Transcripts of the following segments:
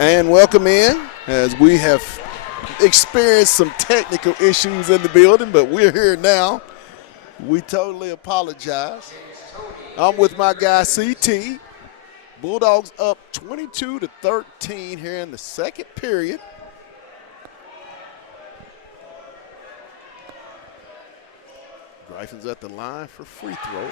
And welcome in, as we have experienced some technical issues in the building, but we're here now. We totally apologize. I'm with my guy CT. Bulldogs up 22-13 here in the second period. Gryphons at the line for free throws.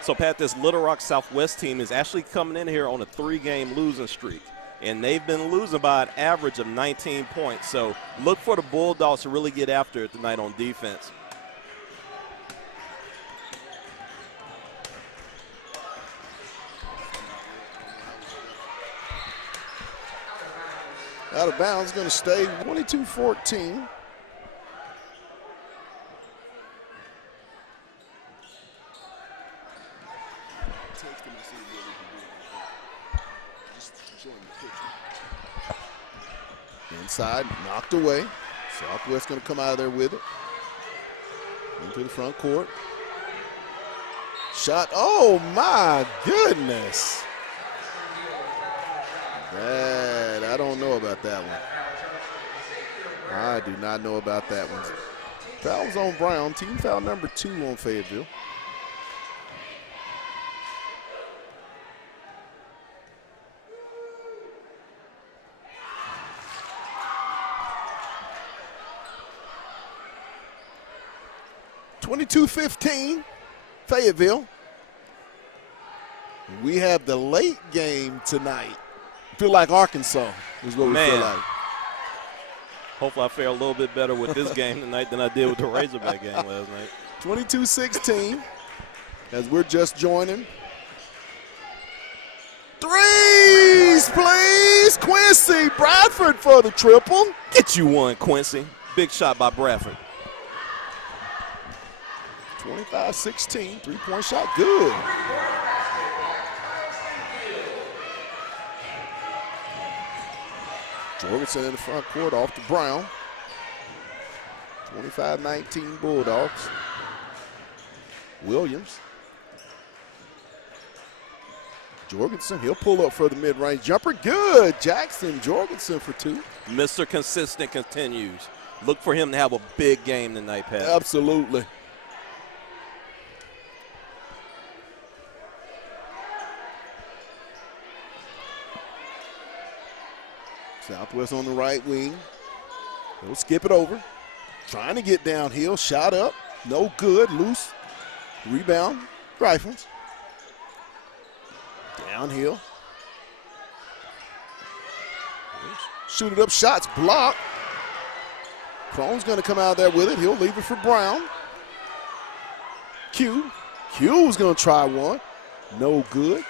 So Pat, this Little Rock Southwest team is actually coming in here on a 3-game losing streak, and they've been losing by an average of 19 points. So look for the Bulldogs to really get after it tonight on defense. Out of bounds, going to stay 22-14. Inside, knocked away. Southwest going to come out of there with it. Into the front court. Shot, oh my goodness. That, I don't know about that one. I do not know about that one. Fouls on Brown, team foul number 2 on Fayetteville. (22-15), Fayetteville. We have the late game tonight. Feel like Arkansas is what we feel like. Hopefully I fare a little bit better with this game tonight than I did with the Razorback game last night. 22-16, as we're just joining. Threes, please. Quincy Bradford for the triple. Get you one, Quincy. Big shot by Bradford. 25-16, three-point shot, good. Jorgensen in the front court off to Brown. 25-19 Bulldogs. Williams. Jorgensen, he'll pull up for the mid-range jumper. Good, Jackson Jorgensen for 2. Mr. Consistent continues. Look for him to have a big game tonight, Pat. Absolutely. Southwest on the right wing. He'll skip it over. Trying to get downhill. Shot up. No good. Loose. Rebound. Gryphons. Downhill. Shoot it up. Shots blocked. Crone's going to come out there with it. He'll leave it for Brown. Q's going to try one. No good.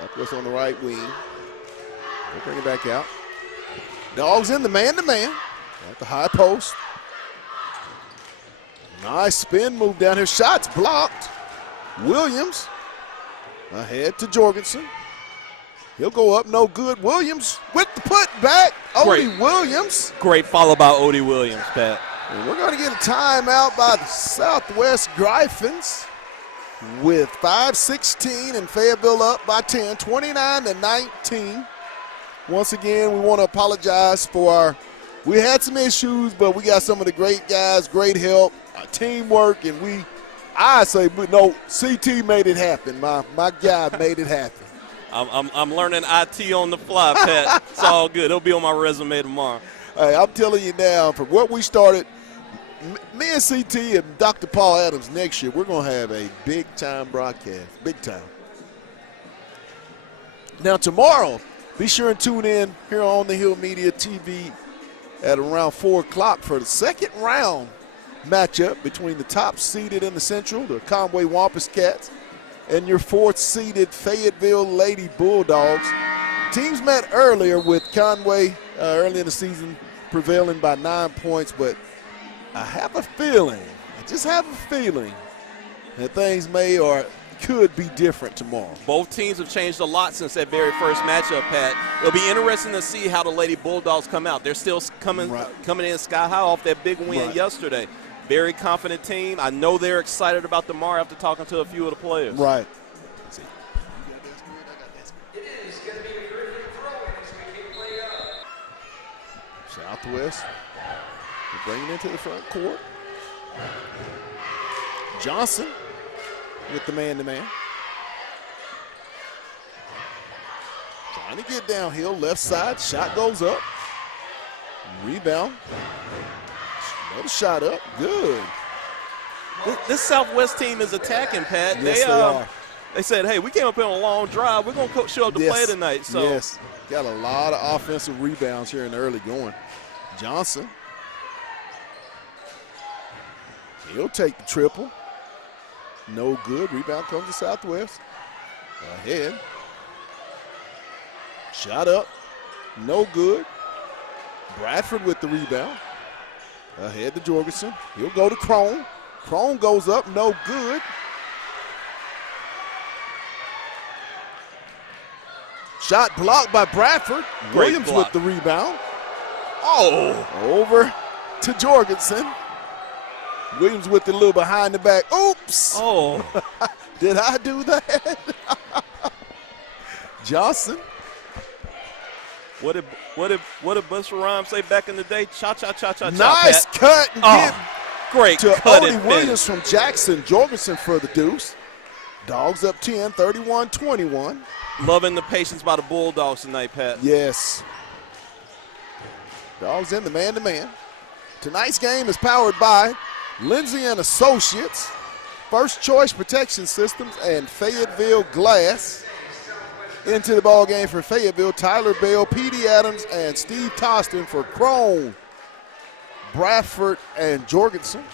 Southwest on the right wing. They'll bring it back out. Dogs in the man-to-man at the high post. Nice spin move down here. Shots blocked. Williams ahead to Jorgensen. He'll go up, no good. Williams with the putback. Odie Williams. Great follow by Odie Williams, Pat. And we're going to get a timeout by the Southwest Gryphons with 5:16 and Fayetteville up by 10, 29-19. Once again, we want to apologize for we had some issues, but we got some of the great guys, great help, teamwork, and CT made it happen. My guy made it happen. I'm learning IT on the fly, Pat. It's all good. It'll be on my resume tomorrow. Hey, I'm telling you now, from what we started, me and CT and Dr. Paul Adams next year, we're going to have a big-time broadcast, big time. Now, tomorrow, be sure and tune in here on the Hill Media TV at around 4 o'clock for the second round matchup between the top-seeded in the Central, the Conway Wampus Cats, and your 4th-seeded Fayetteville Lady Bulldogs. Teams met earlier with Conway early in the season prevailing by 9 points, but I have a feeling, that things may or could be different tomorrow. Both teams have changed a lot since that very first matchup, Pat. It'll be interesting to see how the Lady Bulldogs come out. They're still coming in sky high off that big win yesterday. very confident team. I know they're excited about tomorrow after talking to a few of the players. Right. Southwest, they're bringing it to the front court. Johnson with the man-to-man. Trying to get downhill, left side, shot goes up. Rebound. Another shot up, good. This Southwest team is attacking, Pat. Yes, they are. They said, hey, we came up here on a long drive. We're going to show up to play tonight. So. Yes, got a lot of offensive rebounds here in the early going. Johnson. He'll take the triple. No good. Rebound comes to Southwest. Ahead. Shot up. No good. Bradford with the rebound. Ahead to Jorgensen. He'll go to Crone. Crone goes up. No good. Shot blocked by Bradford. Great Williams block. with the rebound. Oh! Over to Jorgensen. Williams with the little behind the back. Oops! Oh. Did I do that? Johnson. What did Buster Rhymes say back in the day? Cha-cha-cha-cha-cha. Nice Pat. cut and get Great to cut Odie and Williams finish. from Jackson. Jorgensen for the deuce. Dogs up 10, 31-21. Loving the patience by the Bulldogs tonight, Pat. Yes. Dogs in the man-to-man. Tonight's game is powered by Lindsay and Associates, First Choice Protection Systems, and Fayetteville Glass. Into the ball game for Fayetteville, Tyler Bell, P.D. Adams, and Steve Toston for Crone, Bradford, and Jorgensen.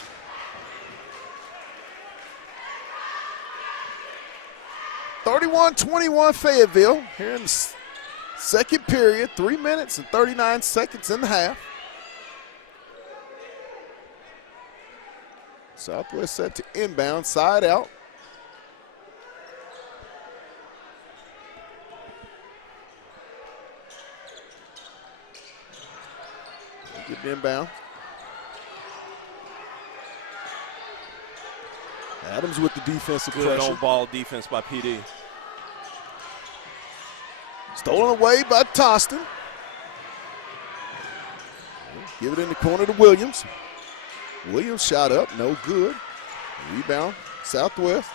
(31-21) Fayetteville here in the second period, 3 minutes and 39 seconds in the half. Southwest set to inbound, side out. Get inbound. Adams with the defensive Good pressure. on-ball defense by P.D. Stolen away by Toston. Give it in the corner to Williams. Williams shot up, no good. Rebound, Southwest.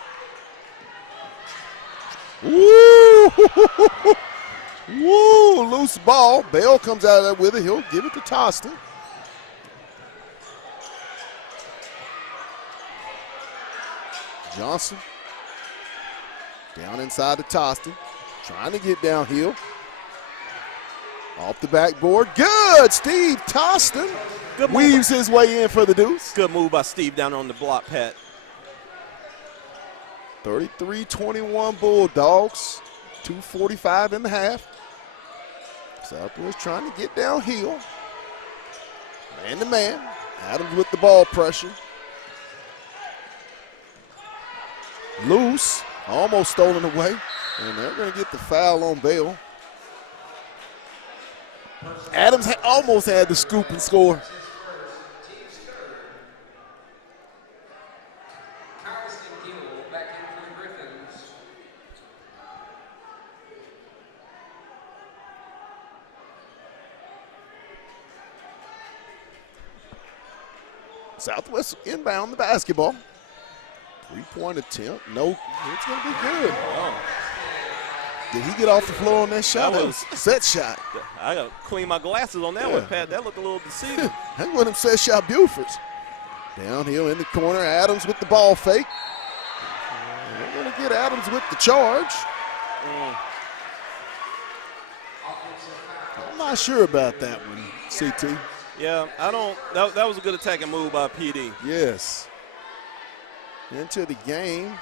Woo! Woo! Loose ball. Bell comes out of there with it. He'll give it to Toston. Johnson. Down inside to Toston. Trying to get downhill. Off the backboard. Good! Steve Toston weaves his way in for the deuce. Good move by Steve down on the block, Pat. 33-21 Bulldogs. 2:45 in the half. Southwest trying to get downhill. Man to man. Adams with the ball pressure. Loose. Almost stolen away. And they're going to get the foul on Bell. Adams almost had the scoop and score. Southwest inbound the basketball. 3-point attempt. No, it's going to be good. Oh. Did he get off the floor on that shot? That That was- was a set shot. I got to clean my glasses on that Yeah. one, Pat. That looked a little deceiving. That's one of them set shot Bufords. Downhill in the corner. Adams with the ball fake. And they're going to get Adams with the charge. I'm not sure about that one, CT. Yeah, I don't. That was a good attacking move by PD. Yes. Into the game.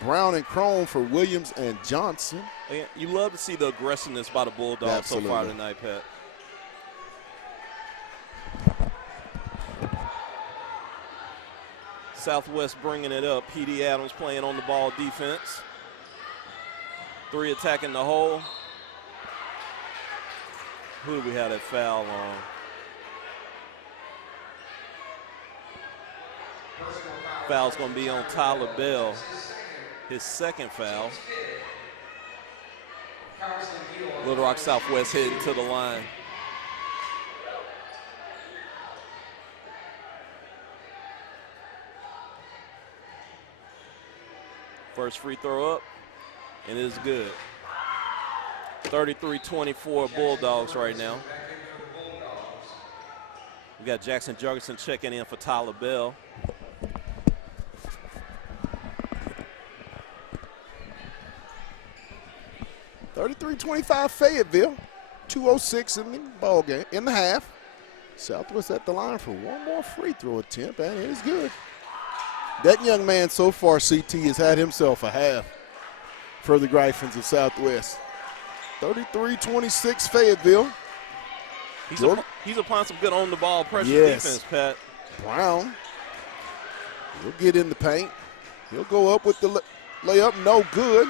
Brown and Crone for Williams and Johnson. Again, you love to see the aggressiveness by the Bulldogs so far Absolutely. tonight, Pat. Southwest bringing it up. PD Adams playing on the ball defense. 3 attacking the hole. Who do we have that foul on? Foul's going to be on Tyler Bell, his second foul. Little Rock Southwest heading to the line. First free throw up, and it is good. 33-24 Bulldogs right now. We got Jackson Jurgensen checking in for Tyler Bell. (33-25) Fayetteville. 2:06 in the ball game, in the half. Southwest at the line for one more free throw attempt, and it is good. That young man so far, CT, has had himself a half for the Gryphons of Southwest. 33-26 Fayetteville. He's applying some good on-the-ball pressure defense, Pat. Brown, he'll get in the paint. He'll go up with the layup, no good.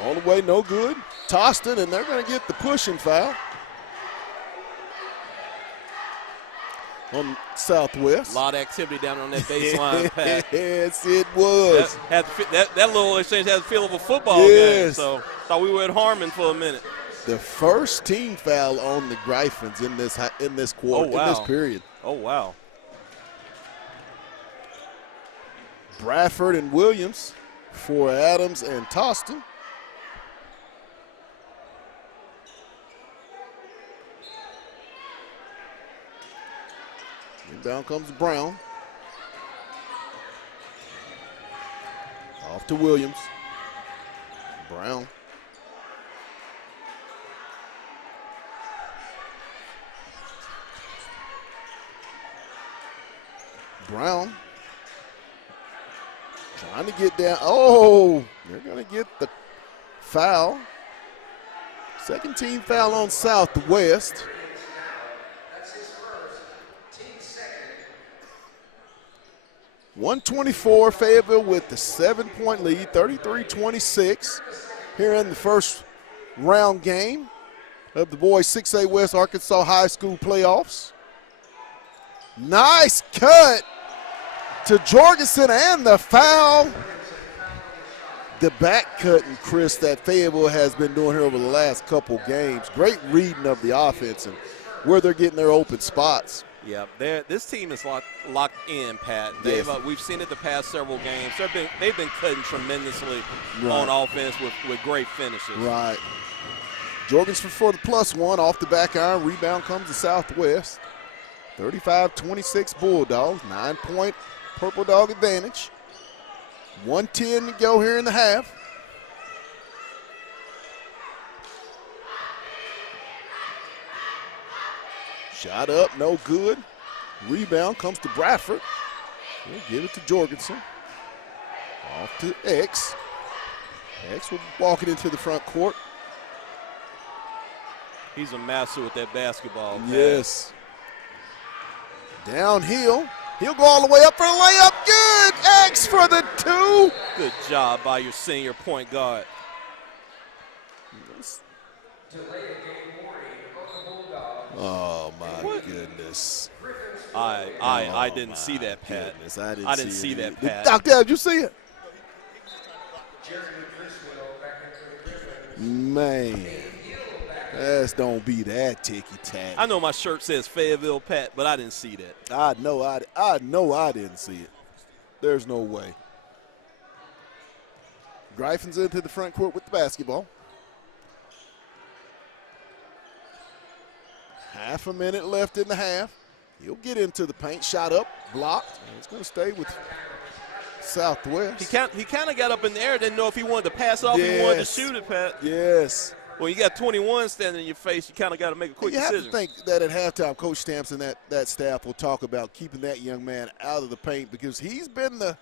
All the way, no good. Toston, and they're going to get the pushing foul on Southwest. A lot of activity down on that baseline, Pat. Yes, it was. That little exchange has the feel of a football game, so thought we were at Harmon for a minute. The first team foul on the Gryphons in this quarter, in this period. Oh, wow. Bradford and Williams for Adams and Toston. Down comes Brown. Off to Williams. Brown. Brown. Trying to get down. Oh, they're going to get the foul. Second team foul on Southwest. 124, Fayetteville with the 7-point lead, 33-26 here in the first round game of the boys 6A West Arkansas High School playoffs. Nice cut to Jorgensen and the foul. The back cutting, Chris, that Fayetteville has been doing here over the last couple games. Great reading of the offense and where they're getting their open spots. Yeah, this team is locked in, Pat. We've seen it the past several games. They've been cutting tremendously on offense with great finishes. Right. Jorgensen for the +1 off the back iron. Rebound comes to Southwest. 35-26 Bulldogs. 9-point Purple Dog advantage. 1:10 to go here in the half. Shot up, no good. Rebound comes to Bradford. We'll give it to Jorgensen. Off to X. X will walk it into the front court. He's a master with that basketball. Yes. Downhill. He'll go all the way up for the layup. Good. X for the 2. Good job by your senior point guard. Oh, my goodness. I didn't see that, Pat. I didn't see that, Pat. Doctor, did you see it? Man, let's don't be that ticky-tack. I know my shirt says Fayetteville, Pat, but I didn't see that. I know I didn't see it. There's no way. Gryphons into the front court with the basketball. Half a minute left in the half. He'll get into the paint. Shot up, blocked. And it's going to stay with Southwest. He kind of got up in the air, didn't know if he wanted to pass off or he wanted to shoot it, Pat. Yes. When you got 21 standing in your face, you kind of got to make a quick decision. You have to think that at halftime, Coach Stamps and that staff will talk about keeping that young man out of the paint because he's been the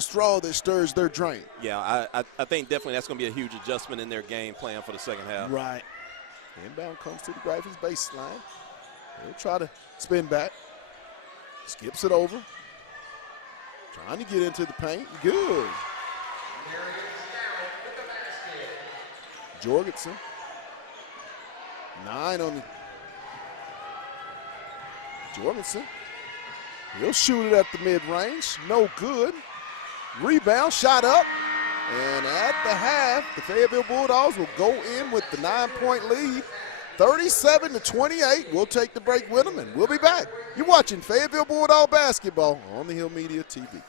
straw that stirs their drink. Yeah, I think definitely that's going to be a huge adjustment in their game plan for the second half. Right. Inbound comes to the Gryphons baseline. He'll try to spin back. Skips it over. Trying to get into the paint. Good. Jorgensen. 9 on the Jorgensen, he'll shoot it at the mid-range. No good. Rebound, shot up. And at the half, the Fayetteville Bulldogs will go in with the 9-point lead, 37-28. We'll take the break with them, and we'll be back. You're watching Fayetteville Bulldog basketball on the Hill Media TV.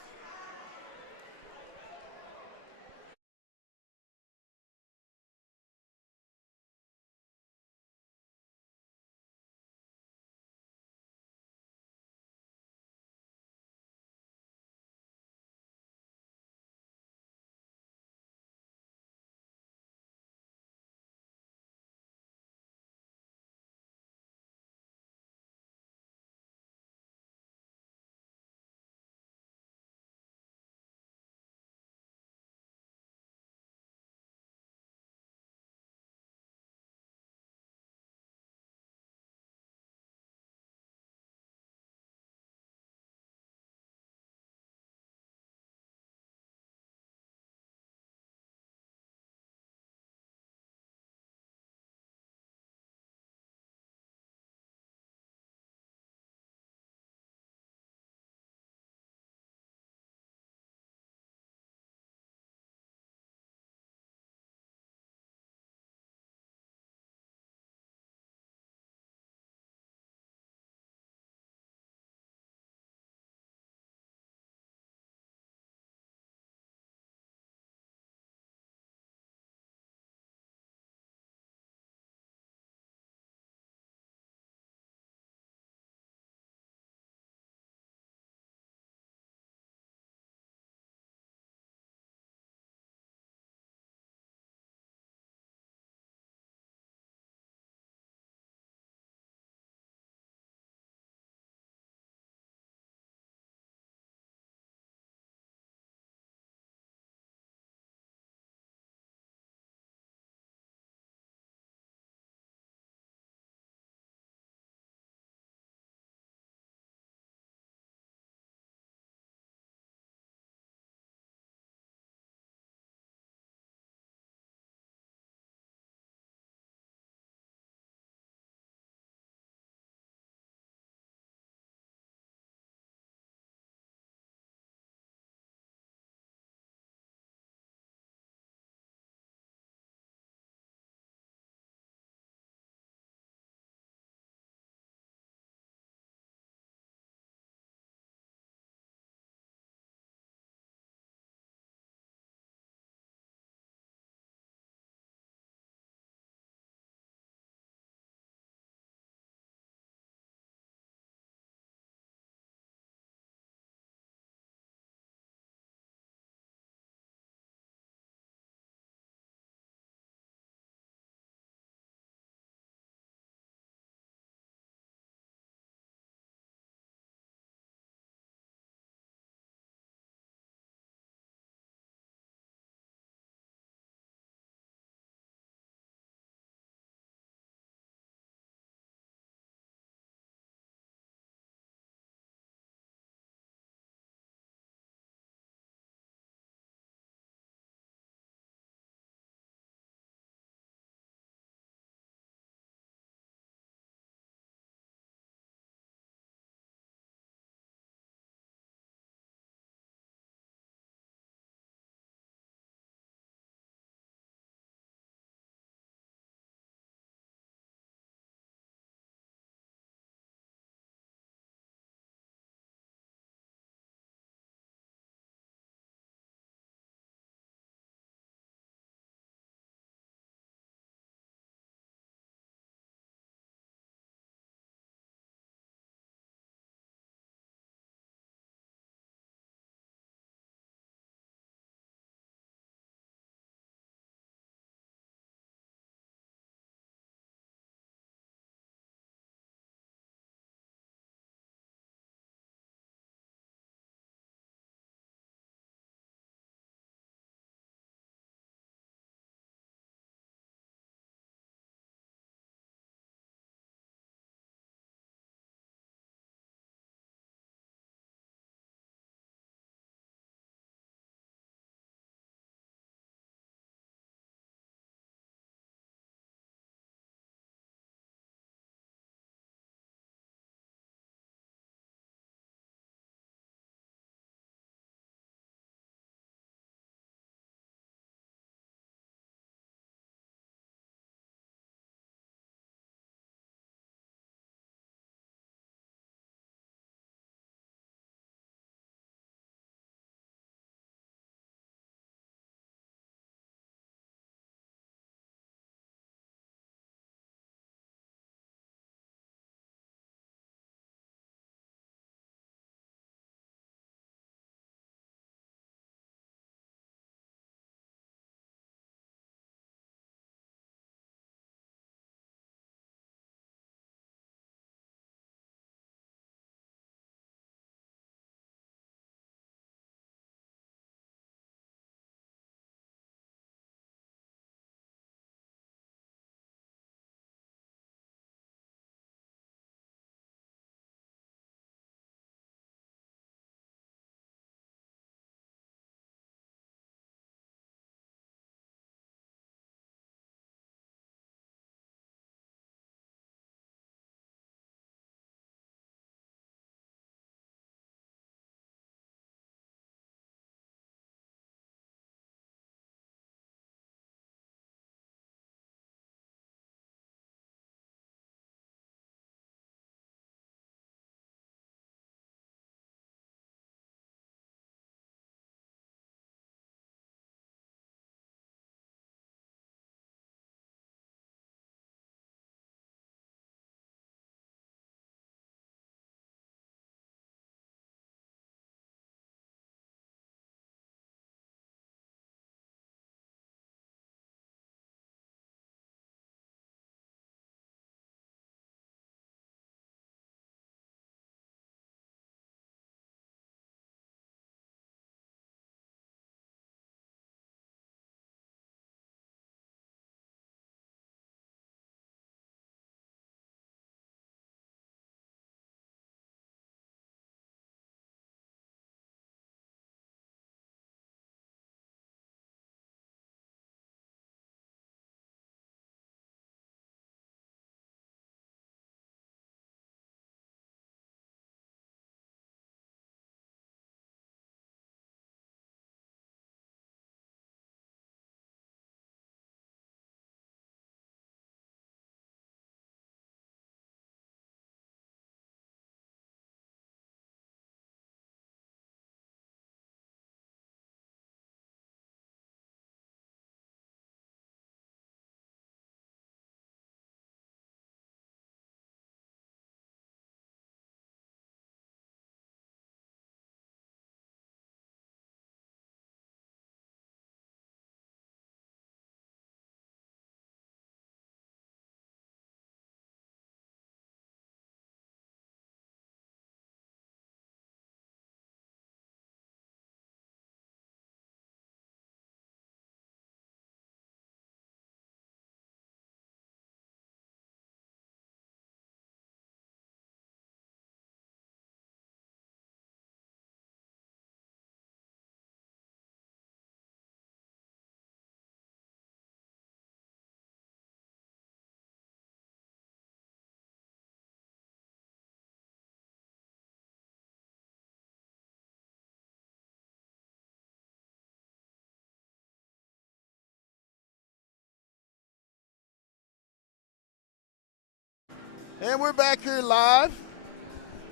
And we're back here live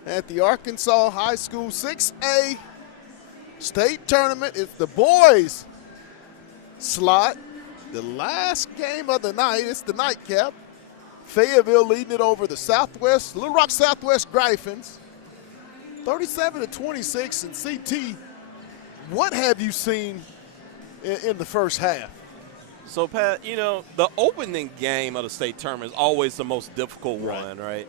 at the Arkansas High School 6A state tournament. It's the boys slot. The last game of the night. It's the nightcap. Fayetteville leading it over the Little Rock Southwest Gryphons. 37-26. And CT, what have you seen in the first half? So, Pat, you know, the opening game of the state tournament is always the most difficult one, right?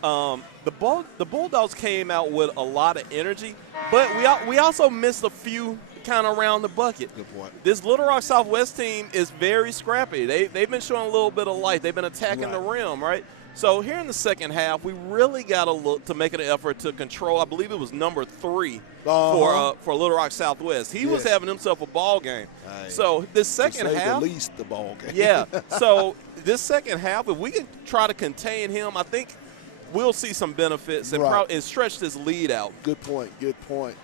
The Bulldogs came out with a lot of energy, but we also missed a few kind of around the bucket. Good point. This Little Rock Southwest team is very scrappy. They've been showing a little bit of life. They've been attacking the rim, right? So here in the second half, we really got to look to make an effort to control. I believe it was number 3 for Little Rock Southwest. He was having himself a ball game. So this second half, at least the ball game. Yeah. So this second half, if we can try to contain him, I think we'll see some benefits and stretch this lead out. Good point. Good point.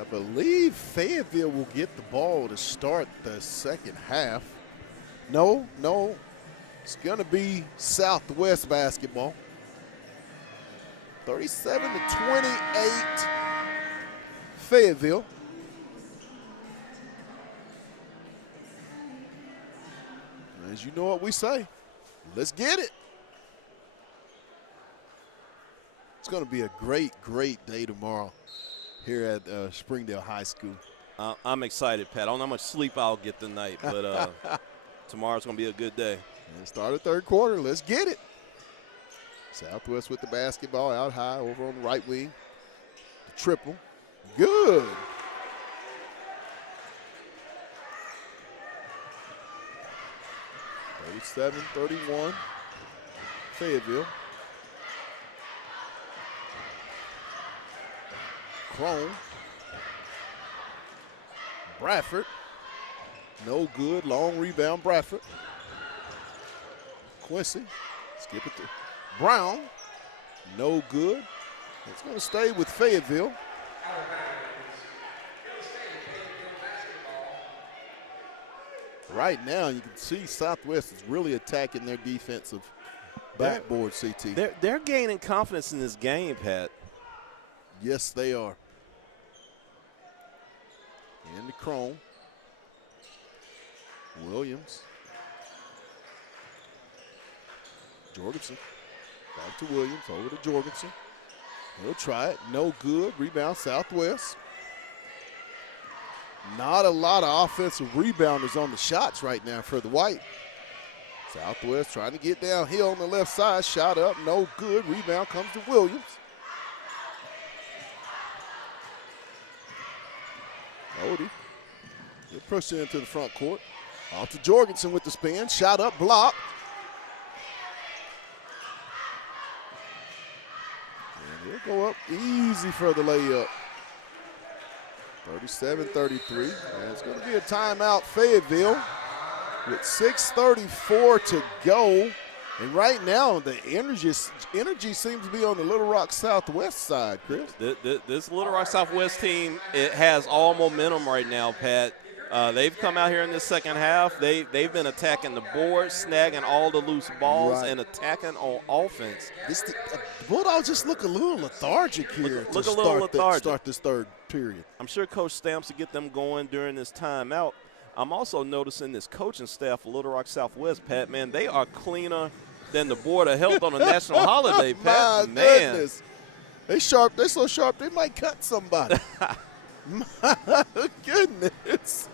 I believe Fayetteville will get the ball to start the second half. No. It's going to be Southwest basketball. 37-28 Fayetteville. As you know what we say, let's get it. It's going to be a great, great day tomorrow here at Springdale High School. I'm excited, Pat. I don't know how much sleep I'll get tonight, but tomorrow's going to be a good day. And start the third quarter. Let's get it. Southwest with the basketball out high over on the right wing. The triple. Good. (37-31) Fayetteville. Crone. Bradford. No good. Long rebound, Bradford. Quincy. Skip it to Brown. No good. It's going to stay with Fayetteville. Right now, you can see Southwest is really attacking their defensive backboard, CT. They're gaining confidence in this game, Pat. Yes, they are. And the Crone. Williams. Jorgensen. Back to Williams. Over to Jorgensen. He'll try it. No good. Rebound Southwest. Not a lot of offensive rebounders on the shots right now for the White. Southwest trying to get downhill on the left side. Shot up. No good. Rebound comes to Williams. Odie. He'll push it into the front court. Off to Jorgensen with the spin. Shot up. Blocked. And he'll go up easy for the layup. 37-33. And it's going to be a timeout, Fayetteville, with 6:34 to go. And right now, the energy seems to be on the Little Rock Southwest side, Chris. This Little Rock Southwest team, it has all momentum right now, Pat. They've come out here in the second half. They've been attacking the board, snagging all the loose balls, and attacking on offense. The Bulldogs just look a little lethargic here look a little lethargic. Start this third period. I'm sure Coach Stamps will get them going during this timeout. I'm also noticing this coaching staff of Little Rock Southwest, Pat, man, they are cleaner than the Board of Health on a national holiday, Pat. My goodness. They're sharp. They're so sharp they might cut somebody. My goodness.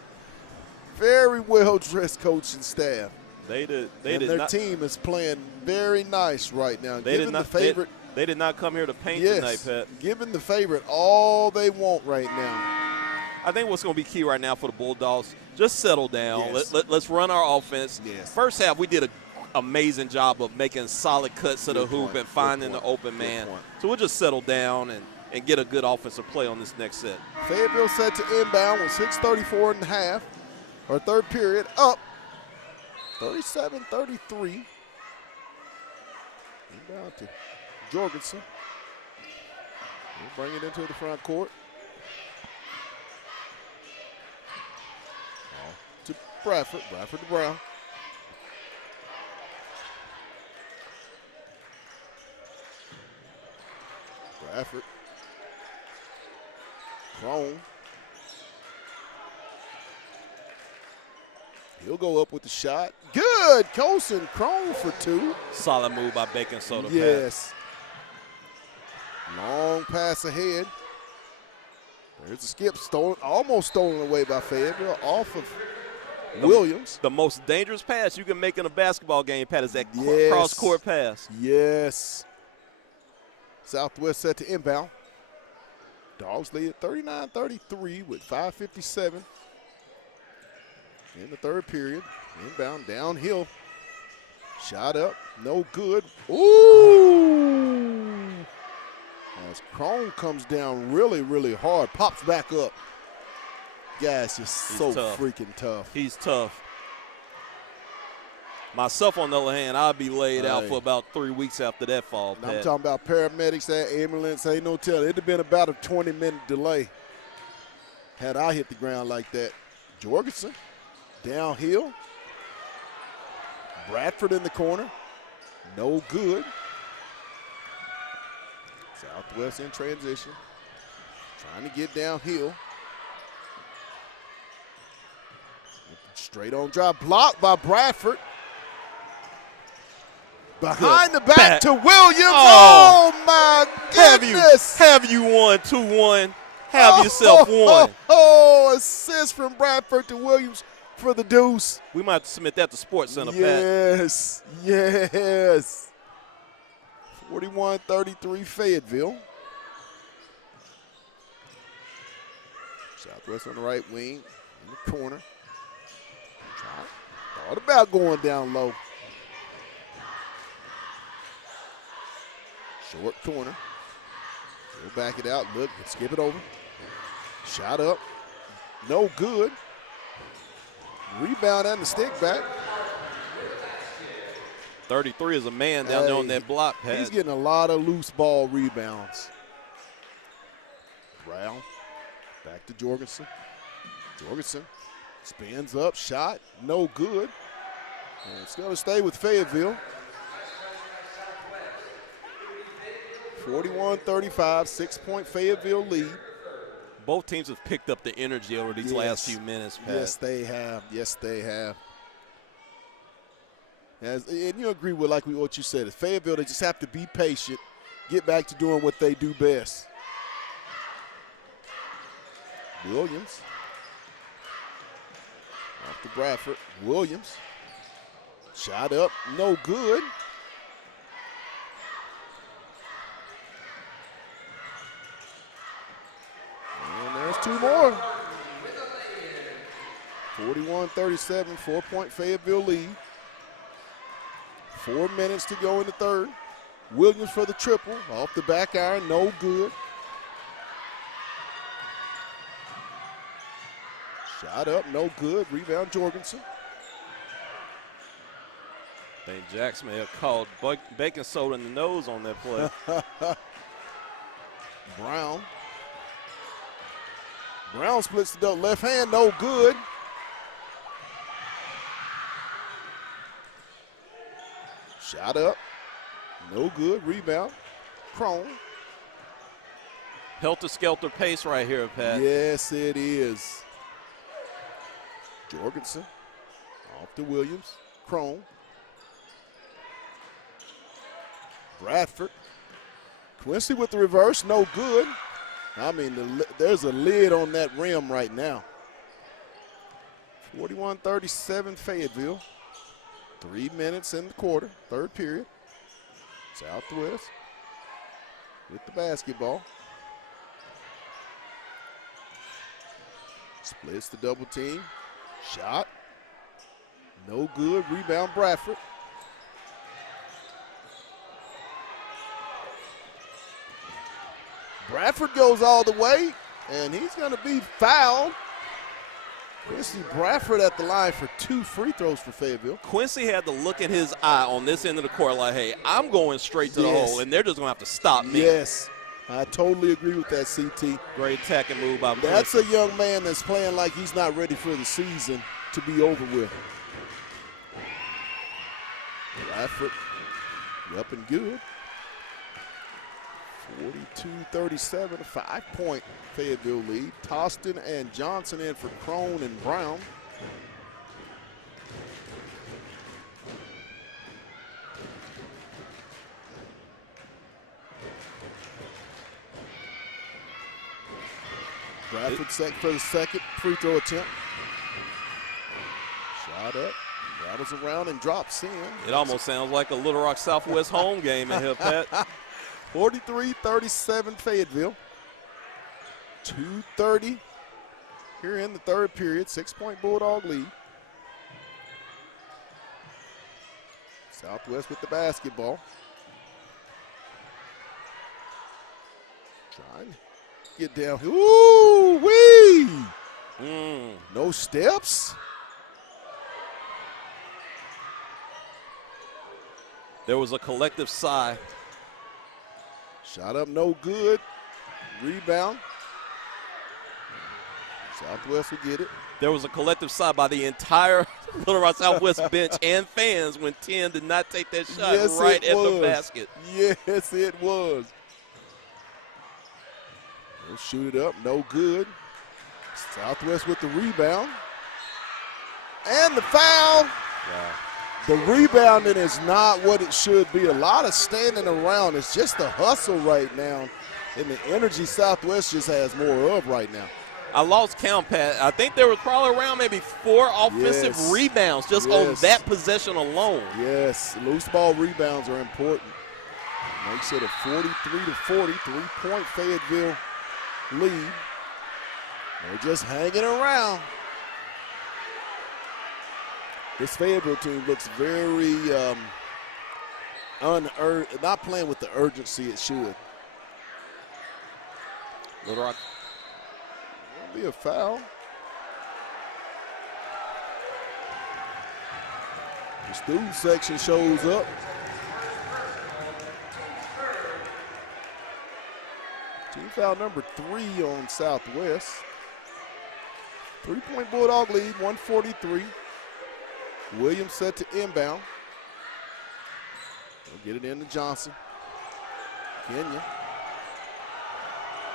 Very well-dressed coaching staff. Their team is playing very nice right now. They did not come here to paint tonight, Pat. Giving the favorite all they want right now. I think what's going to be key right now for the Bulldogs, just settle down. Yes. Let's run our offense. Yes. First half, we did an amazing job of making solid cuts to the hoop and finding the open man. So we'll just settle down and get a good offensive play on this next set. Fayetteville set to inbound with 6:34 and a half. Our third period up 37-33. Inbound to Jorgensen. We'll bring it into the front court. To Bradford. Bradford to Brown. Bradford. Crone. He'll go up with the shot. Good. Colson Crone for 2. Solid move by Bacon Soda. Yes. Long pass ahead. There's a skip, almost stolen away by Fayetteville off of Williams. The most dangerous pass you can make in a basketball game, Pat, is that cross-court pass. Yes. Southwest set to inbound. Dogs lead at 39-33 with 5:57 in the third period. Inbound, downhill. Shot up, no good. Ooh! As Crone comes down really, really hard, pops back up. Guys, just so freaking tough. He's tough. Myself, on the other hand, I'll be laid out for about 3 weeks after that fall, Pat. I'm talking about paramedics, that ambulance, ain't no telling. It'd have been about a 20-minute delay had I hit the ground like that. Jorgensen, downhill. Bradford in the corner, no good. Southwest in transition, trying to get downhill. Straight on drive, blocked by Bradford. Behind the back to Williams. Oh my goodness. Have you won 2-1? Have yourself won. Assist from Bradford to Williams for the deuce. We might have to submit that to Sports Center, Pat. Yes. 41-33 Fayetteville. Southwest on the right wing, in the corner. Thought about going down low. Short corner. We'll back it out. Look, skip it over. Shot up. No good. Rebound and the stick back. 33 is a man down there on that block, Pat. He's getting a lot of loose ball rebounds. Brown. Back to Jorgensen. Jorgensen spins up, shot, no good. And it's going to stay with Fayetteville. 41-35, 6-point Fayetteville lead. Both teams have picked up the energy over these last few minutes, Pat. Yes, they have. Yes, they have. And you agree with what you said. At Fayetteville, they just have to be patient, get back to doing what they do best. Williams. Off to Bradford. Williams. Shot up. No good. And there's 2 more. 41-37, 4-point Fayetteville lead. 4 minutes to go in the third. Williams for the triple. Off the back iron. No good. Shot up, no good. Rebound, Jorgensen. I think Jackson may have called Bacon Soda in the nose on that play. Brown. Brown splits the left hand, no good. Shot up, no good. Rebound, Crone. Helter-skelter pace right here, Pat. Yes, it is. Jorgensen, off to Williams, Crone. Bradford. Quincy with the reverse, no good. I mean, there's a lid on that rim right now. 41-37 Fayetteville. 3 minutes in the quarter, third period. Southwest with the basketball. Splits the double team. Shot. No good. Rebound, Bradford. Bradford goes all the way, and he's going to be fouled. Quincy Bradford at the line for 2 free throws for Fayetteville. Quincy had the look in his eye on this end of the court like, hey, I'm going straight to the hole, and they're just going to have to stop me. Yes, I totally agree with that, CT. Great attacking move by Quincy. That's a young man that's playing like he's not ready for the season to be over with. Bradford, up and good. 42-37, a 5-point Fayetteville lead. Toston and Johnson in for Crone and Brown. Bradford set for the second free throw attempt. Shot up, rattles around and drops in. It almost sounds like a Little Rock Southwest home game in here, Pat. 43-37 Fayetteville. 2:30 here in the third period. 6-point Bulldog lead. Southwest with the basketball. Trying to get down. Ooh-wee! No steps. There was a collective sigh. Shot up, no good. Rebound. Southwest will get it. There was a collective sigh by the entire Little Rock Southwest bench and fans when 10 did not take that shot right at the basket. Yes, it was. They'll shoot it up, no good. Southwest with the rebound. And the foul. Wow. The rebounding is not what it should be. A lot of standing around. It's just the hustle right now. And the energy Southwest just has more of right now. I lost count, Pat. I think there was probably around maybe 4 offensive rebounds just on that possession alone. Yes, loose ball rebounds are important. Makes it a 43-40, 3-point Fayetteville lead. They're just hanging around. This Fayetteville team looks very not playing with the urgency it should. Little Rock. That'll be a foul. The student section shows up. Team foul number 3 on Southwest. 3-point Bulldog lead, 143. Williams set to inbound. They'll get it into Johnson. Kenya.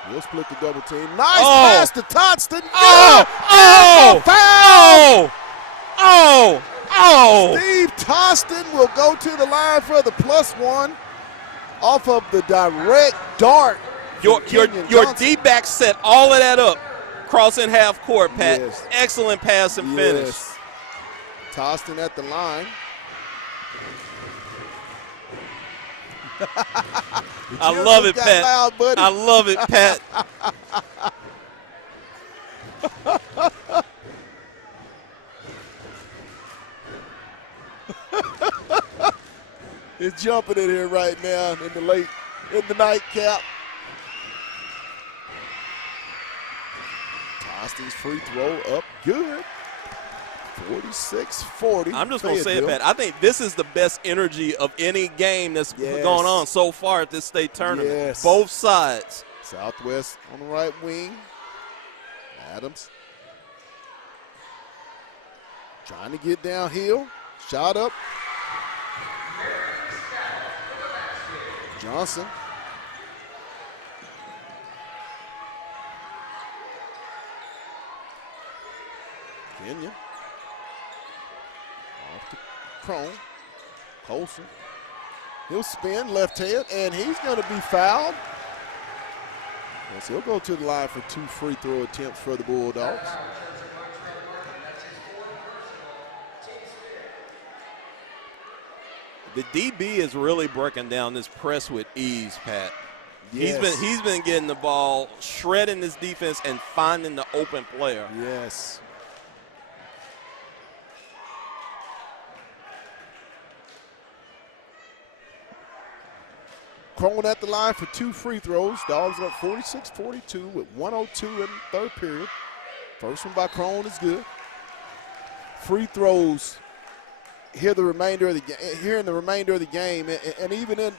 He'll split the double team. Nice pass to Tonston. Steve Tonston will go to the line for the +1 off of the direct dart. Your D-back set all of that up, crossing half court, Pat. Yes. Excellent pass and finish. Toston at the line. I love it, Pat. Loud, I love it, Pat. He's jumping in here right now in the nightcap. Toston's free throw up good. 46-40. I'm just going to say it, Pat. I think this is the best energy of any game that's gone on so far at this state tournament. Yes. Both sides. Southwest on the right wing. Adams trying to get downhill. Shot up. Johnson. Kenya. Off to Crone. Colson. He'll spin left hand, and he's going to be fouled. Yes, he'll go to the line for 2 free throw attempts for the Bulldogs. The DB is really breaking down this press with ease, Pat. Yes. He's been getting the ball, shredding this defense, and finding the open player. Yes. Crone at the line for 2 free throws. Dogs up 46-42 with 1:02 in the third period. First one by Crone is good. Free throws here in the remainder of the game, and even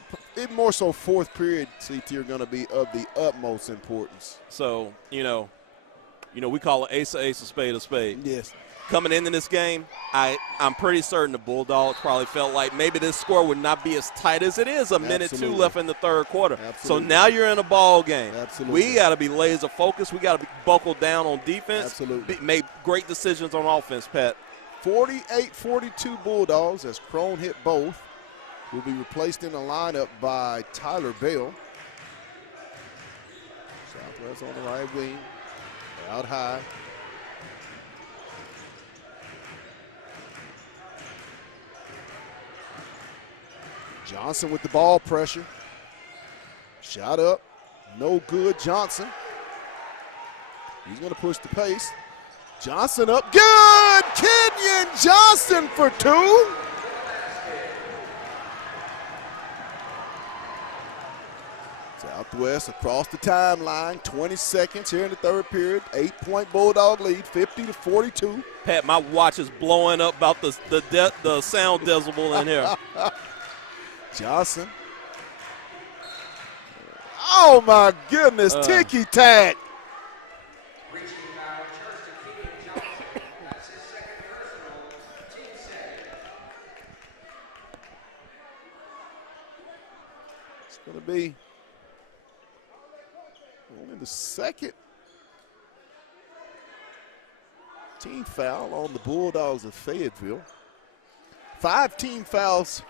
more so fourth period, CT, are going to be of the utmost importance. So, we call an ace a spade a spade. Yes. Coming into this game, I'm pretty certain the Bulldogs probably felt like maybe this score would not be as tight as it is. A minute two left in the third quarter. Absolutely. So now you're in a ball game. Absolutely. We got to be laser focused. We got to be buckled down on defense. Absolutely. Make great decisions on offense, Pat. 48-42 Bulldogs as Crone hit both. Will be replaced in the lineup by Tyler Bell. Southwest on the right wing. Out high. Johnson with the ball pressure. Shot up. No good, Johnson. He's going to push the pace. Johnson up. Good! Kenyon Johnson for two. Southwest across the timeline. 20 seconds here in the third period. 8-point Bulldog lead, 50-42. Pat, my watch is blowing up about the sound decibel in here. Johnson. Oh, my goodness. Ticky-tack. It's going to be only the second team foul on the Bulldogs of Fayetteville. 5 team fouls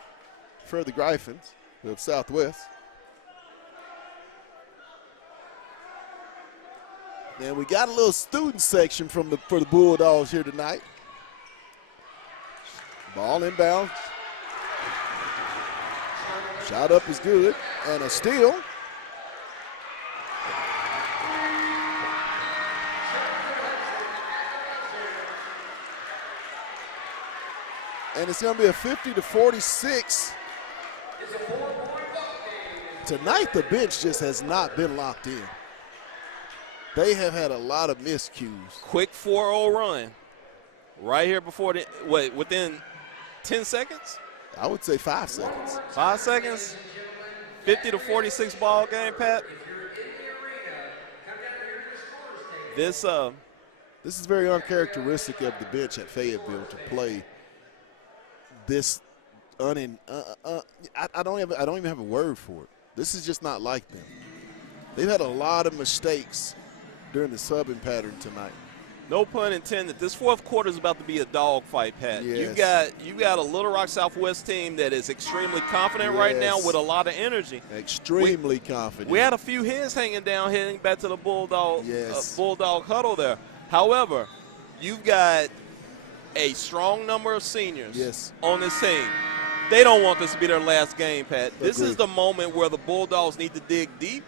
for the Gryphons of Southwest. And we got a little student section for the Bulldogs here tonight. Ball inbounds. Shot up is good, and a steal. And it's going to be a 50-46. Tonight, the bench just has not been locked in. They have had a lot of miscues. Quick 4-0 run. Right here before within 10 seconds? I would say 5 seconds. 5 seconds? 50-46 ball game, Pat. This is very uncharacteristic of the bench at Fayetteville to play this I don't even have a word for it. This is just not like them. They've had a lot of mistakes during the subbing pattern tonight. No pun intended. This fourth quarter is about to be a dogfight, Pat. Yes. You got a Little Rock Southwest team that is extremely confident right now with a lot of energy. Extremely confident. We had a few heads hanging down, heading back to the Bulldog huddle there. However, you've got a strong number of seniors on this team. They don't want this to be their last game, Pat. This is the moment where the Bulldogs need to dig deep.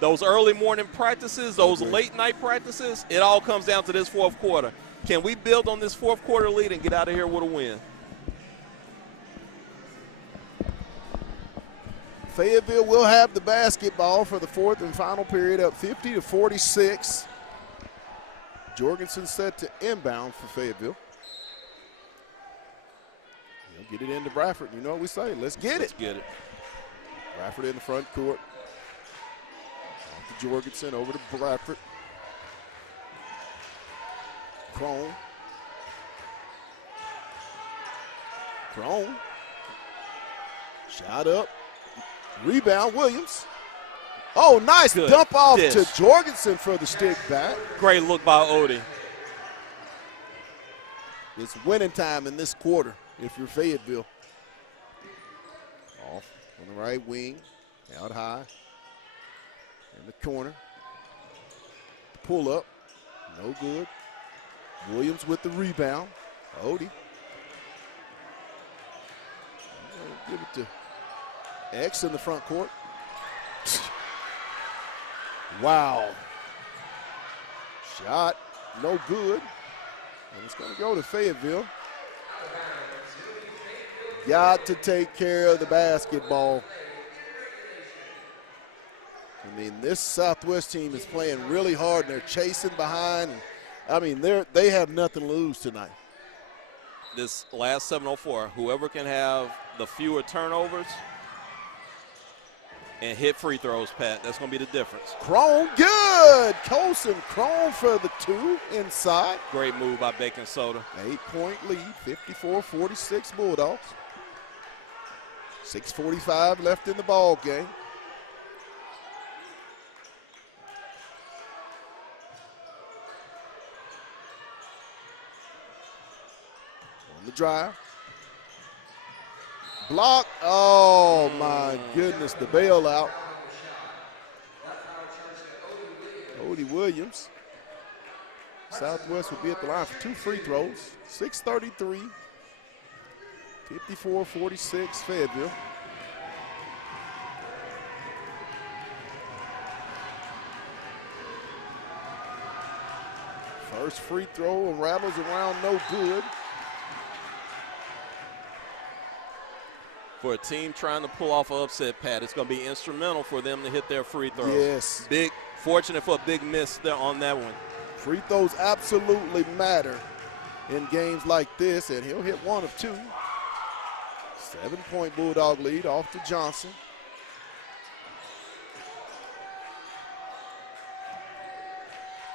Those early morning practices, those late night practices, it all comes down to this fourth quarter. Can we build on this fourth quarter lead and get out of here with a win? Fayetteville will have the basketball for the fourth and final period, up 50-46. Jorgensen set to inbound for Fayetteville. He'll get it into Bradford. You know what we say. Let's get it. Let's get it. Bradford in the front court. Jorgensen over to Bradford. Crone. Shot up. Rebound, Williams. Oh, nice dump off to Jorgensen for the stick back. Great look by Odie. It's winning time in this quarter if you're Fayetteville. Off on the right wing, out high. In the corner. Pull up. No good. Williams with the rebound. Odie. Give it to X in the front court. Wow. Shot. No good. And it's going to go to Fayetteville. Got to take care of the basketball. I mean, this Southwest team is playing really hard, and they're chasing behind. I mean, they have nothing to lose tonight. This last 7:04, whoever can have the fewer turnovers, and hit free throws, Pat. That's going to be the difference. Crone, good. Colson Crone for the 2 inside. Great move by Baking Soda. 8-point lead, 54-46 Bulldogs. 6:45 left in the ball game. On the drive. Block. Oh, my goodness, the bailout. Odie Williams. Southwest will be at the line for 2 free throws. 6:33. 54-46 Fayetteville. First free throw rattles around, no good. For a team trying to pull off an upset, Pat, it's going to be instrumental for them to hit their free throws. Yes. Fortunate for a big miss there on that one. Free throws absolutely matter in games like this, and he'll hit 1 of 2. 7-point Bulldog lead off to Johnson.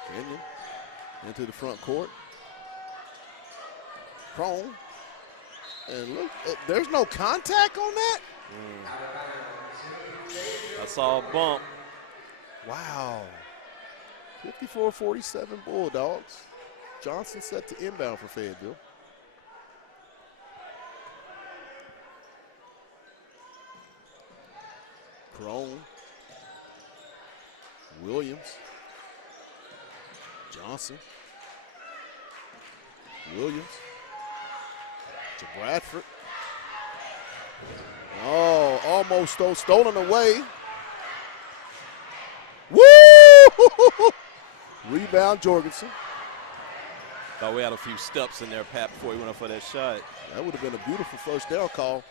Kenyon into the front court. Crone. And look, there's no contact on that? I saw a bump. Wow. 54-47 Bulldogs. Johnson set to inbound for Fayetteville. Crone. Williams. Johnson. Williams. To Bradford. Oh, almost stolen away. Woo! Rebound, Jorgensen. Thought we had a few steps in there, Pat, before he went up for that shot. That would have been a beautiful first down call.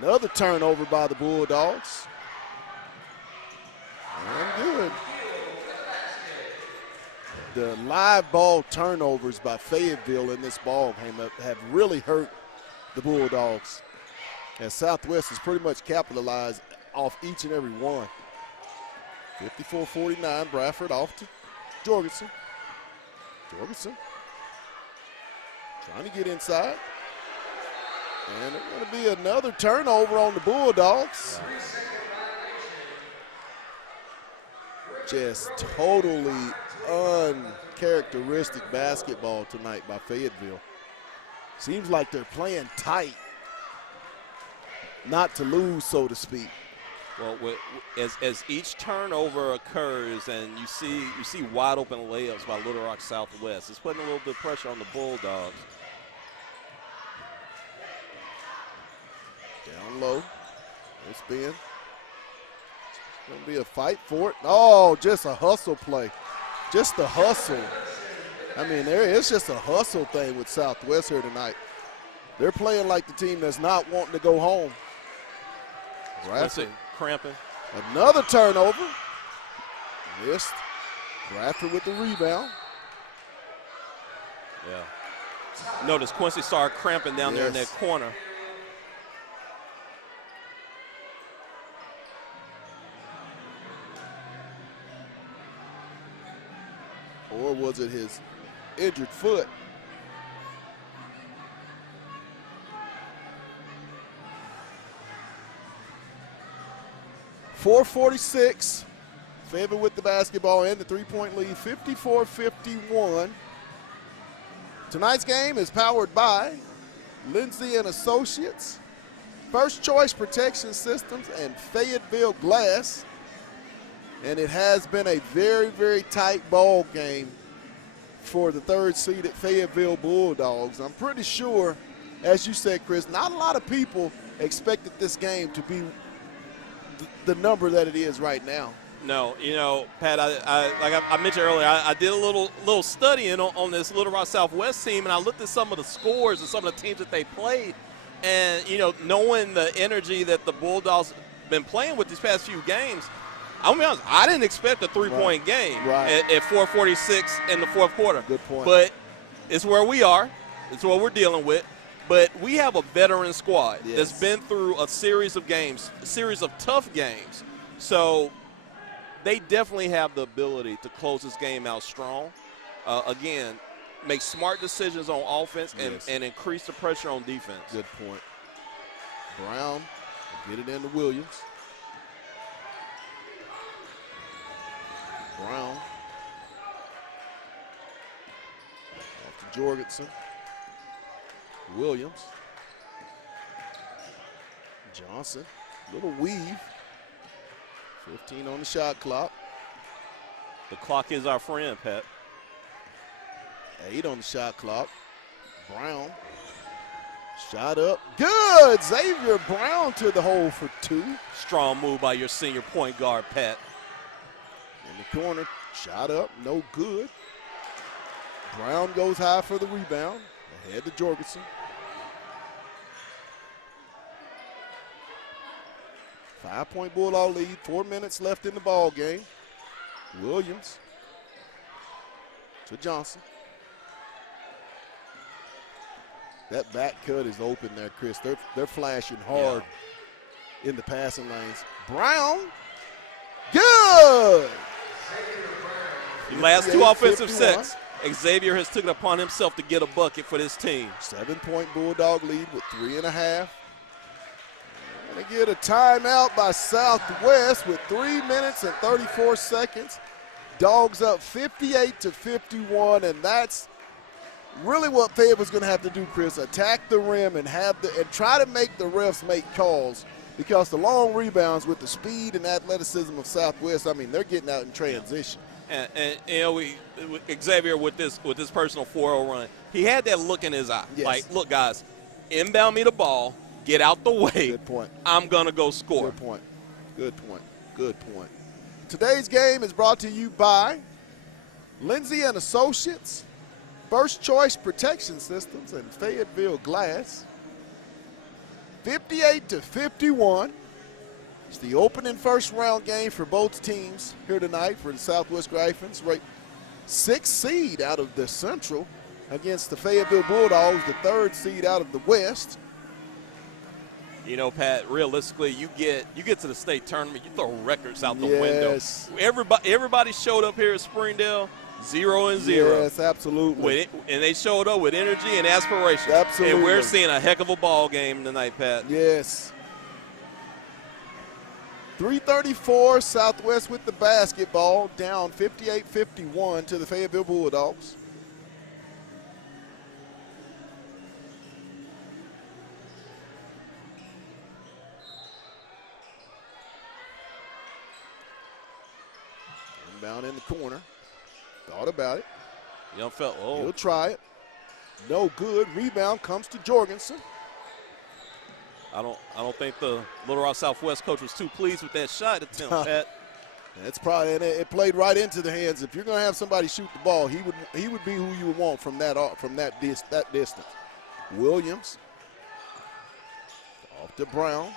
Another turnover by the Bulldogs. And good. The live ball turnovers by Fayetteville in this ball game have really hurt the Bulldogs. And Southwest has pretty much capitalized off each and every one. 54-49, Bradford off to Jorgensen. Jorgensen trying to get inside. And there's going to be another turnover on the Bulldogs. Just totally uncharacteristic basketball tonight by Fayetteville. Seems like they're playing tight, not to lose, so to speak. Well, as each turnover occurs and you see wide open layups by Little Rock Southwest, it's putting a little bit of pressure on the Bulldogs. Down low, no spin. It's going to be a fight for it. Oh, just a hustle play. Just a hustle. I mean, it's just a hustle thing with Southwest here tonight. They're playing like the team that's not wanting to go home. Bradford cramping. Another turnover. Missed. Bradford with the rebound. Yeah. Notice Quincy started cramping down there in that corner. Or was it his injured foot? .446. Fayetteville with the basketball and the three-point lead, 54-51. Tonight's game is powered by Lindsay and Associates, First Choice Protection Systems, and Fayetteville Glass. And it has been a very, very tight ball game for the third-seeded Fayetteville Bulldogs. I'm pretty sure, as you said, Chris, not a lot of people expected this game to be the number that it is right now. No, you know, Pat, like I mentioned earlier, I did a little studying on this Little Rock Southwest team, and I looked at some of the scores and some of the teams that they played. And, you know, knowing the energy that the Bulldogs been playing with these past few games, I'm going to be honest, I didn't expect a three-point game at 4:46 in the fourth quarter. Good point. But it's where we are. It's what we're dealing with. But we have a veteran squad that's been through a series of games, a series of tough games. So they definitely have the ability to close this game out strong. Again, make smart decisions on offense and increase the pressure on defense. Good point. Brown get it into Williams. Brown off to Jorgensen. Williams. Johnson. Little weave. 15 on the shot clock. The clock is our friend, Pat. 8 on the shot clock. Brown. Shot up. Good! Xavier Brown to the hole for 2. Strong move by your senior point guard, Pat. In the corner. Shot up. No good. Brown goes high for the rebound. Ahead to Jorgensen. 5-point Bulldog lead. 4 minutes left in the ball game. Williams to Johnson. That back cut is open there, Chris. They're flashing hard in the passing lanes. Brown, good. The last 2 offensive sets, Xavier has taken it upon himself to get a bucket for this team. 7-point Bulldog lead with 3.5. Going to get a timeout by Southwest with 3 minutes and 34 seconds. Dogs up 58-51, and that's really what Fayetteville's going to have to do, Chris. Attack the rim and try to make the refs make calls, because the long rebounds with the speed and athleticism of Southwest, I mean, they're getting out in transition. And you know, Xavier with this personal 4-0 run, he had that look in his eye. Yes. Like, look, guys, inbound me the ball, get out the way. Good point. I'm going to go score. Good point. Good point. Good point. Today's game is brought to you by Lindsay and Associates, First Choice Protection Systems, and Fayetteville Glass. 58-51. It's the opening first round game for both teams here tonight for the Southwest Gryphons. Right, 6th seed out of the Central against the Fayetteville Bulldogs, the 3rd seed out of the West. You know, Pat, realistically, you get to the state tournament, you throw records out the window. Everybody showed up here at Springdale 0-0. Yes, absolutely. And they showed up with energy and aspiration. Absolutely. And we're seeing a heck of a ball game tonight, Pat. Yes. 3:34, Southwest with the basketball, down 58-51 to the Fayetteville Bulldogs. Inbound in the corner. Thought about it. Young fella. Oh. He'll try it. No good. Rebound comes to Jorgensen. I don't think the Little Rock Southwest coach was too pleased with that shot attempt, Pat. That's probably, and it played right into the hands. If you're going to have somebody shoot the ball, he would be who you would want from that distance. Williams off to Brown.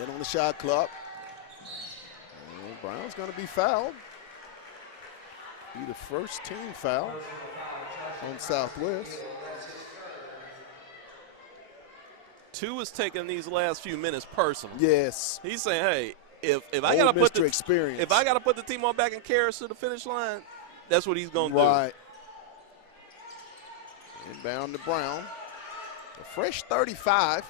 On the shot clock. And Brown's going to be fouled. Be the first team foul on Southwest. 2 is taking these last few minutes personal. Yes. He's saying, hey, if I gotta put the team on back and carry us to the finish line, that's what he's gonna do. Right. Inbound to Brown. A fresh 35.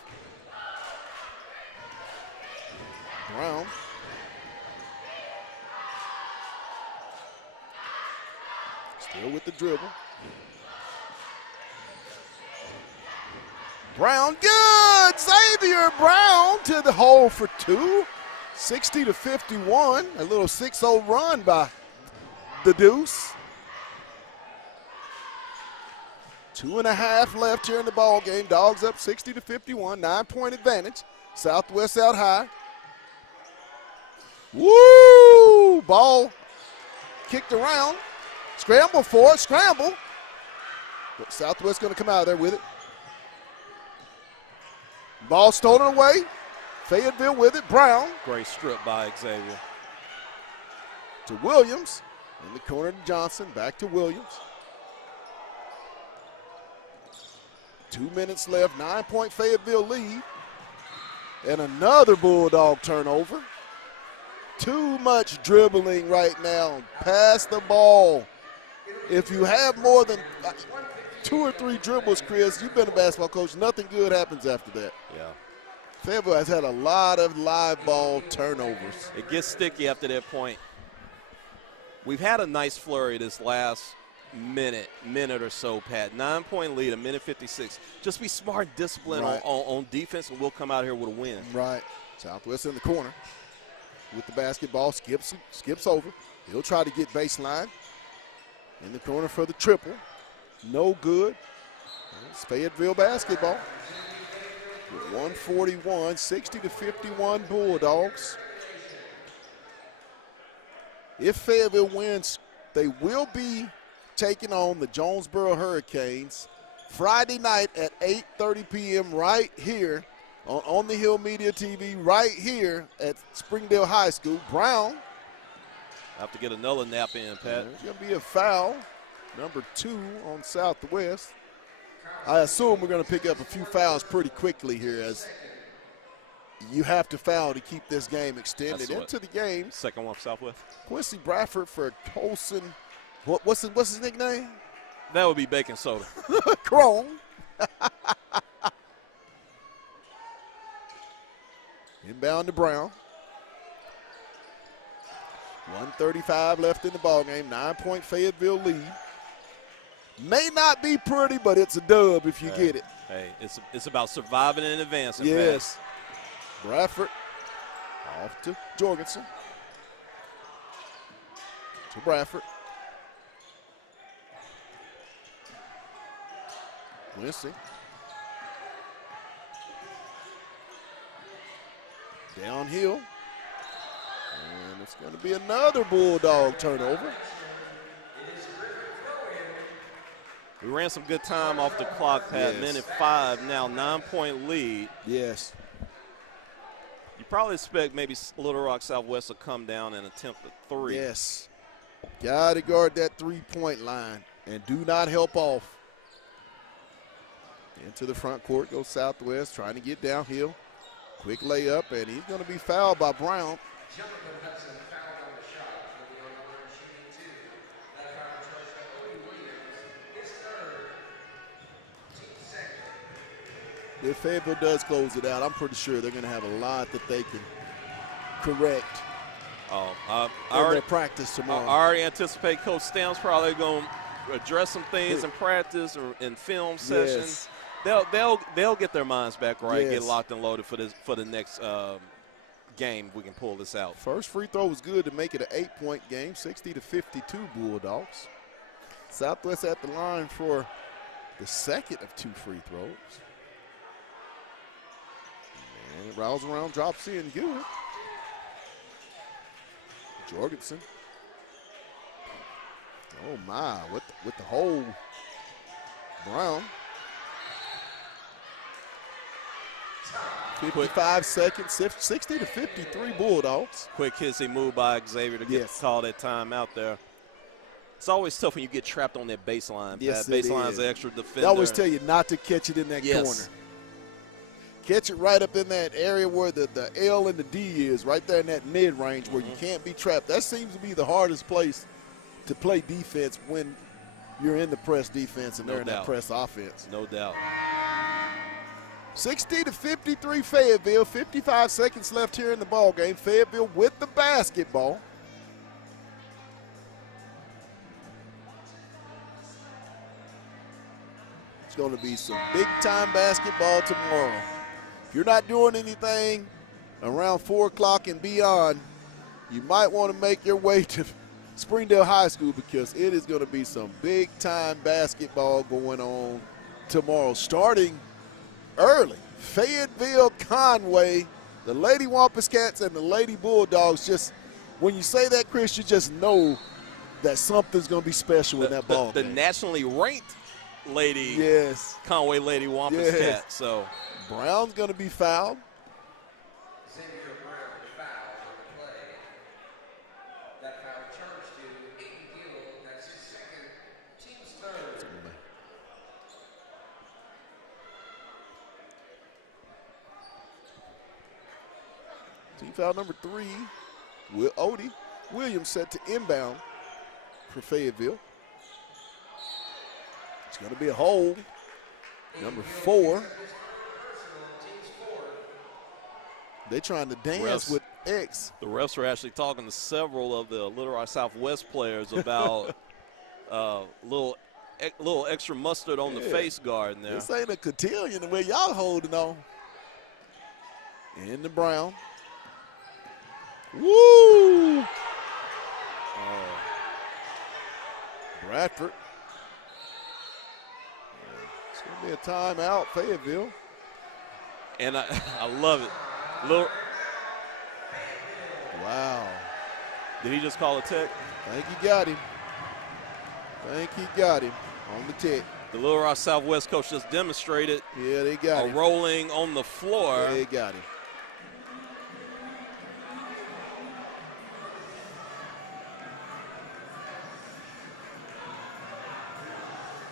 Brown. Still with the dribble. Brown, good! Xavier Brown to the hole for 2. 60-51. A little 6-0 run by the Deuce. 2.5 left here in the ball game. Dogs up 60-51. 9-point advantage. Southwest out high. Woo! Ball kicked around. Scramble for it. Scramble. But Southwest going to come out of there with it. Ball stolen away. Fayetteville with it. Brown. Great strip by Xavier. To Williams. In the corner to Johnson. Back to Williams. 2 minutes left, 9-point Fayetteville lead. And another Bulldog turnover. Too much dribbling right now. Pass the ball. If you have more than 2 or 3 dribbles, Chris, you've been a basketball coach, nothing good happens after that. Yeah. Fayetteville has had a lot of live ball turnovers. It gets sticky after that point. We've had a nice flurry this last minute or so, Pat. 9-point lead, a minute 56. Just be smart and disciplined on defense, and we'll come out here with a win. Right. Southwest in the corner with the basketball, skips over. He'll try to get baseline. In the corner for the triple. No good. It's Fayetteville basketball. With 141, 60-51 Bulldogs. If Fayetteville wins, they will be taking on the Jonesboro Hurricanes Friday night at 8:30 p.m. right here on the Hill Media TV, right here at Springdale High School. Brown. Have to get another nap in, Pat. There's going to be a foul, number 2 on Southwest. I assume we're going to pick up a few fouls pretty quickly here, as you have to foul to keep this game extended into the game. Second one for Southwest. Quincy Bradford for Colson. What's his nickname? That would be baking soda. Crone. Inbound to Brown. 1:35 left in the ballgame. 9-point Fayetteville lead. May not be pretty, but it's a dub if you get it. Hey, it's about surviving and advancing. Yes. Pat. Bradford off to Jorgensen. To Bradford. Winston. Downhill. And it's going to be another Bulldog turnover. We ran some good time off the clock, Pat. Yes. Minute 5 now, 9-point lead. Yes. You probably expect maybe Little Rock Southwest to come down and attempt a 3. Yes. Got to guard that 3-point line and do not help off. Into the front court goes Southwest, trying to get downhill. Quick layup, and he's going to be fouled by Brown. If Fayetteville does close it out, I'm pretty sure they're going to have a lot that they can correct. I already practice tomorrow. I already anticipate Coach Stamps probably going to address some things in practice or in film sessions. They'll get their minds back right, get locked and loaded for the next game. We can pull this out. First free throw was good to make it an 8-point game, 60-52 Bulldogs. Southwest at the line for the second of 2 free throws. And it rattles around, drops in, good. Jorgensen. Oh my, with the hole. Brown. 55 seconds, 60-53 Bulldogs. Quick hissy move by Xavier to get call that time out there. It's always tough when you get trapped on that baseline. Yes, baseline is an extra defender. They always tell you not to catch it in that corner. Catch it right up in that area where the L and the D is, right there in that mid-range where you can't be trapped. That seems to be the hardest place to play defense when you're in the press defense and they're in that press offense. No doubt. 60-53 Fayetteville, 55 seconds left here in the ballgame. Fayetteville with the basketball. It's going to be some big-time basketball tomorrow. If you're not doing anything around 4 o'clock and beyond, you might want to make your way to Springdale High School because it is going to be some big-time basketball going on tomorrow, starting early. Fayetteville, Conway, the Lady Wampus Cats and the Lady Bulldogs. Just when you say that, Chris, you just know that something's going to be special in that ball game. The nationally ranked Lady Conway Lady Wampus Cats. So Brown's going to be fouled. Team foul number 3. Odie Williams set to inbound for Fayetteville. It's going to be a hold. Number 4. They're trying to dance with X. The refs were actually talking to several of the Little Rock Southwest players about little extra mustard on the face guard in there. This ain't a cotillion the way y'all holding on. In the Brown. Woo! Bradford. It's going to be a timeout, Fayetteville. And I love it. Wow. Did he just call a tech? Think he got him. Think he got him on the tech. The Little Rock Southwest coach just demonstrated they got him. Rolling on the floor. They got him.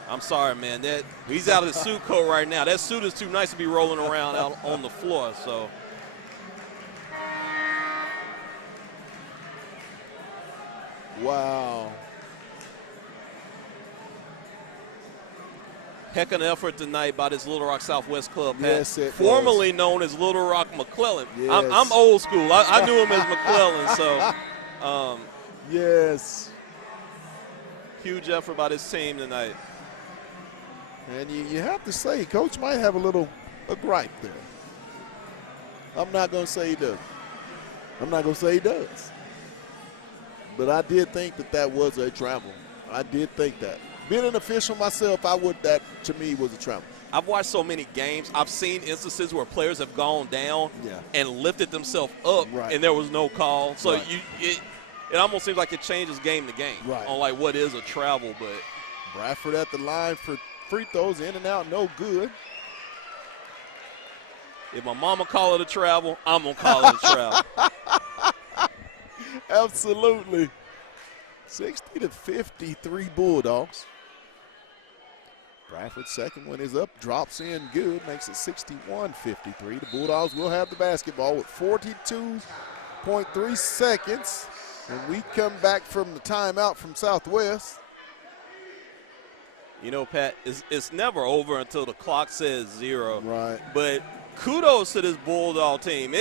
I'm sorry, man. He's out of the suit coat right now. That suit is too nice to be rolling around out on the floor. So, wow. Heck of an effort tonight by this Little Rock Southwest club, Pat. Yes, it formerly was. known as Little Rock McClellan. Yes. I'm old school. I knew him as McClellan. So, yes. Huge effort by this team tonight. And you have to say, Coach might have a gripe there. I'm not going to say he does. I'm not going to say he does. But I did think that was a travel. I did think that. Being an official myself, that to me was a travel. I've watched so many games. I've seen instances where players have gone down and lifted themselves up, and there was no call. So it almost seems like it changes game to game on like what is a travel. But Bradford at the line for free throws, in and out, no good. If my mama call it a travel, I'm going to call it a travel. Absolutely. 60-53 Bulldogs. Bradford's second one is up, drops in good, makes it 61-53. The Bulldogs will have the basketball with 42.3 seconds. When we come back from the timeout from Southwest. You know, Pat, it's never over until the clock says 0. Right. But kudos to this Bulldog team.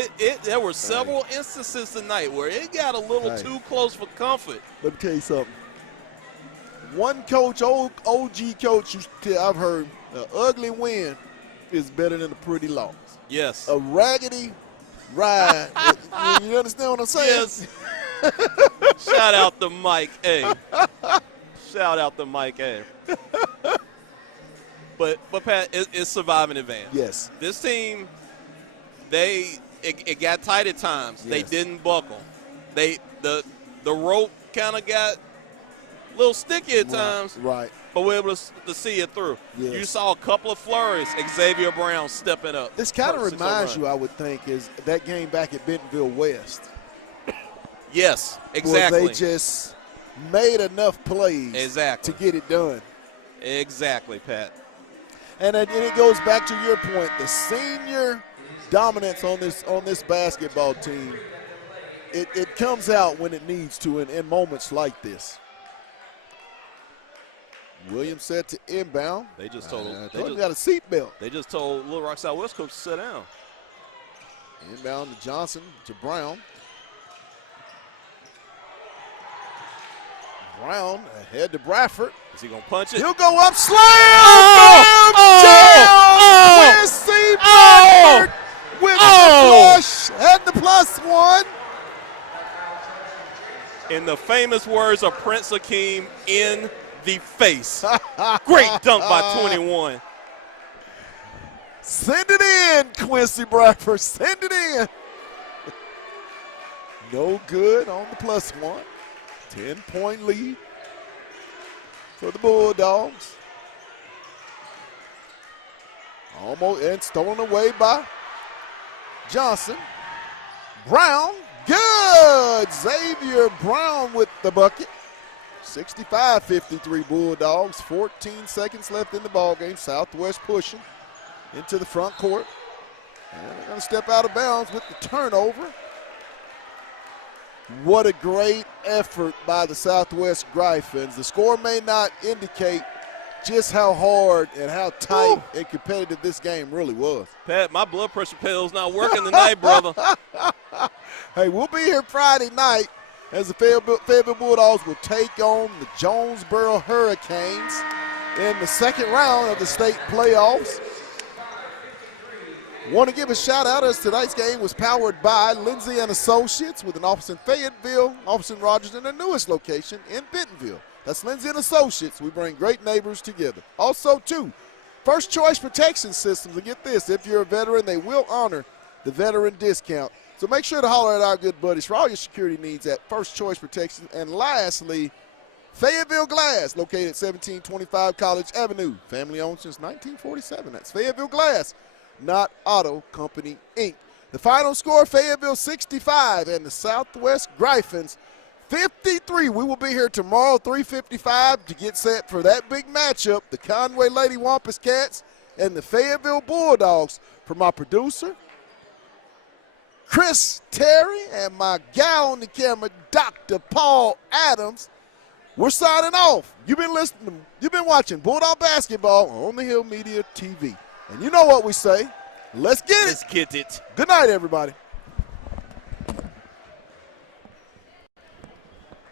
There were several instances tonight where it got a little too close for comfort. Let me tell you something. One coach, OG coach, I've heard, an ugly win is better than a pretty loss. Yes. A raggedy ride. You understand what I'm saying? Yes. Shout out to Mike A. Shout out to Mike A. But Pat, it's surviving advance. Yes. This team, it got tight at times. Yes. They didn't buckle. The rope kind of got a little sticky at times. Right. But we're able to see it through. Yes. You saw a couple of flurries. Xavier Brown stepping up. This kind of reminds you, I would think, is that game back at Bentonville West. Yes, exactly. Where they just made enough plays to get it done. Exactly, Pat. And it goes back to your point, the senior dominance on this basketball team. It comes out when it needs to in moments like this. Williams set to inbound. They just told him got a seatbelt. They just told Little Rock Southwest coach to sit down. Inbound to Johnson to Brown. Brown ahead to Bradford. Is he going to punch it? He'll go up, slam! Wesley Bradford with the flush and the +1. In the famous words of Prince Akeem, in the face. Great dunk by 21. Send it in, Quincy Bradford. Send it in. No good on the +1. 10-point lead for the Bulldogs. Almost, and stolen away by Johnson. Brown, good. Xavier Brown with the bucket. 65-53 Bulldogs. 14 seconds left in the ballgame. Southwest pushing into the front court. And they're going to step out of bounds with the turnover. What a great effort by the Southwest Gryphons. The score may not indicate just how hard and how tight and competitive this game really was. Pat, my blood pressure pill's not working tonight, brother. Hey, we'll be here Friday night as the Fayetteville Bulldogs will take on the Jonesboro Hurricanes in the second round of the state playoffs. Want to give a shout out as tonight's game was powered by Lindsay and Associates with an office in Fayetteville, office in Rogers, and their newest location in Bentonville. That's Lindsay and Associates. We bring great neighbors together. Also, too, First Choice Protection Systems. And get this, if you're a veteran, they will honor the veteran discount. So make sure to holler at our good buddies for all your security needs at First Choice Protection. And lastly, Fayetteville Glass, located at 1725 College Avenue. Family owned since 1947. That's Fayetteville Glass, not Auto Company, Inc. The final score, Fayetteville 65 and the Southwest Gryphons 53. We will be here tomorrow, 3:55, to get set for that big matchup, the Conway Lady Wampus Cats and the Fayetteville Bulldogs. For my producer, Chris Terry, and my guy on the camera, Dr. Paul Adams, we're signing off. You've been watching Bulldog Basketball on the Hill Media TV. And you know what we say. Let's get it. Let's get it. Good night, everybody.